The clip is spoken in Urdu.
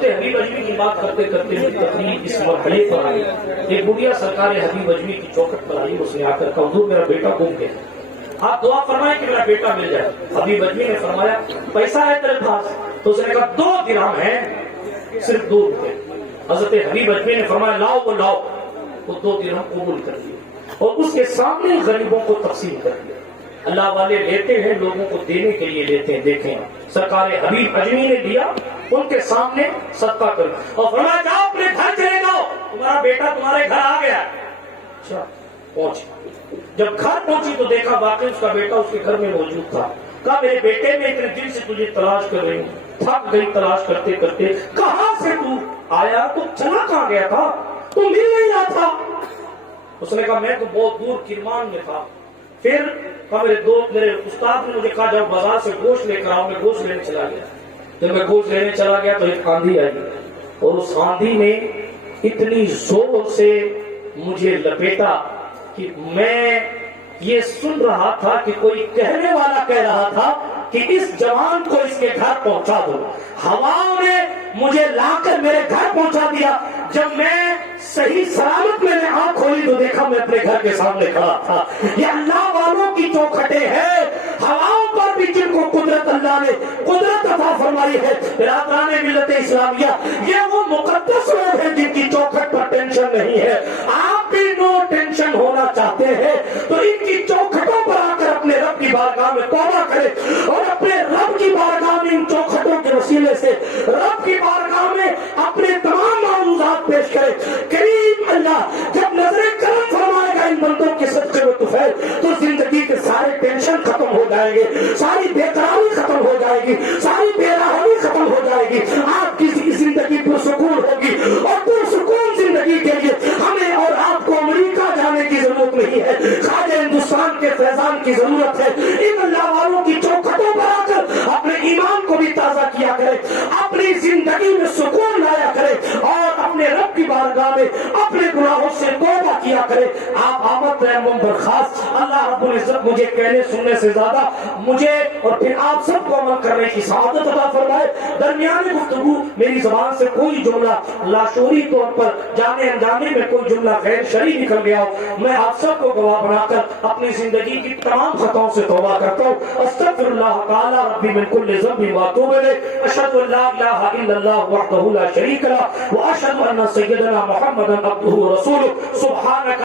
حضرت حبیب اجمی کی بات کرتے کرتے تقریر اس مرحلے پر آئی. ایک بڑھیا سرکار حبیب اجمی کی چوکھٹ پر آئی. اس نے آ کر کہا حضور میرا بیٹا گم گیا, آپ دعا فرمائیں کہ میرا بیٹا مل جائے. حبیب اجمی نے فرمایا پیسہ ہے تیرے پاس؟ تو اس نے کہا 2 درہم ہیں, صرف 2 روپے. حضرت حبیب اجمی نے فرمایا لاؤ وہ لاؤ. وہ 2 درہم قبول کر دیے اور اس کے سامنے غریبوں کو تقسیم کر دیا. اللہ والے لیتے ہیں, لوگوں کو دینے کے لیے لیتے ہیں. دیکھیں سرکار حبیب اجمی نے دیا, ان کے سامنے صدقہ کر اور فرمایا جاؤ اپنے گھر چلے جاؤ, تمہارا بیٹا تمہارے گھر آ گیا. اچھا پہنچ, جب گھر پہنچی تو دیکھا واقعی اس کا بیٹا اس کے گھر میں موجود تھا. کہا میرے بیٹے میں اتنے دن سے تجھے تلاش کر رہی ہوں, تھک گئی تلاش کرتے کرتے. کہاں سے تو آیا, تو چلا کہاں گیا تھا, تو مل نہیں رہا تھا. اس نے کہا میں تو بہت دور کرمان میں تھا. پھر میرے استاد نے مجھے کہا جب بازار سے گوشت لے کر آؤ. میں گوشت لینے چلا گیا. جب میں گوشت لینے چلا گیا تو ایک آندھی آئی اور اس آندھی نے اتنی زور سے مجھے لپیٹا کہ میں یہ سن رہا تھا کہ کوئی کہنے والا کہہ رہا تھا کہ اس جوان کو اس کے گھر پہنچا دو. ہواؤں نے مجھے لا کر میرے گھر پہنچا دیا. جب میں صحیح سلامت میں نے آنکھ کھولی تو دیکھا میں اپنے گھر کے سامنے کھڑا تھا. یہ اللہ والوں کی چوکھٹیں ہیں, ہواؤں پر بھی جن کو قدرت اللہ نے قدرت عطا فرمائی ہے. برادران ملت اسلامیہ, یہ وہ مقدس لوگ ہیں جن کی چوکھٹ پر ٹینشن نہیں ہے. آپ بھی نو ٹینشن ہونا چاہتے ہیں تو ان کی چوکھٹوں پر آ کر اپنے رب کی بارگاہ میں توبہ کرے اور اپنے رب کی بارگاہ میں ان چوکھٹوں کے وسیلے سے رب کی بارگاہ میں اپنے تمام معروضات پیش کرے. کریم اللہ جب نظر کرم فرمائے گا ان بندوں کے صدقے و طفیل تو زندگی کے سارے ٹینشن ختم ہو جائیں گے, ساری بے قراری ختم ہو جائے گی, ساری بے راحتی ختم ہو جائے گی. آپ کی زندگی پرسکون ہوگی اور پرسکون زندگی کے لیے ہمیں اور آپ کو امریکہ جانے کی ضرورت نہیں ہے, خارج ہندوستان کے فیضان کی ضرورت ہے. ان اللہ والوں کی چوکھٹوں پر آ کر اپنے ایمان کو بھی تازہ کیا کرے, اپنی زندگی میں سکون لایا کرے اور اپنے رب کی بارگاہ میں اپنے گناہوں سے توبہ کیا کرے. آپ آمد رحم برخاست. اللہ رب العزت مجھے کہنے سننے سے زیادہ مجھے اور پھر آپ سب کو عمل کرنے کی سعادت عطا فرمائے. درمیان گفتگو میری زبان سے کوئی جملہ لاشعوری طور پر جانے انجانے میں کوئی جملہ غیر شرعی نکل گیا ہو, میں آپ سب کو گواہ بنا کر اپنی زندگی کی تمام خطاؤں سے توبہ کرتا ہوں. استغفر اللہ تعالی ربی من کل ذنب واتوب الیہ. اشهد ان لا الہ الا اللہ وحدہ لا شریک لہ واشهد ان سیدنا محمدا عبدہ ورسولہ. سبحانک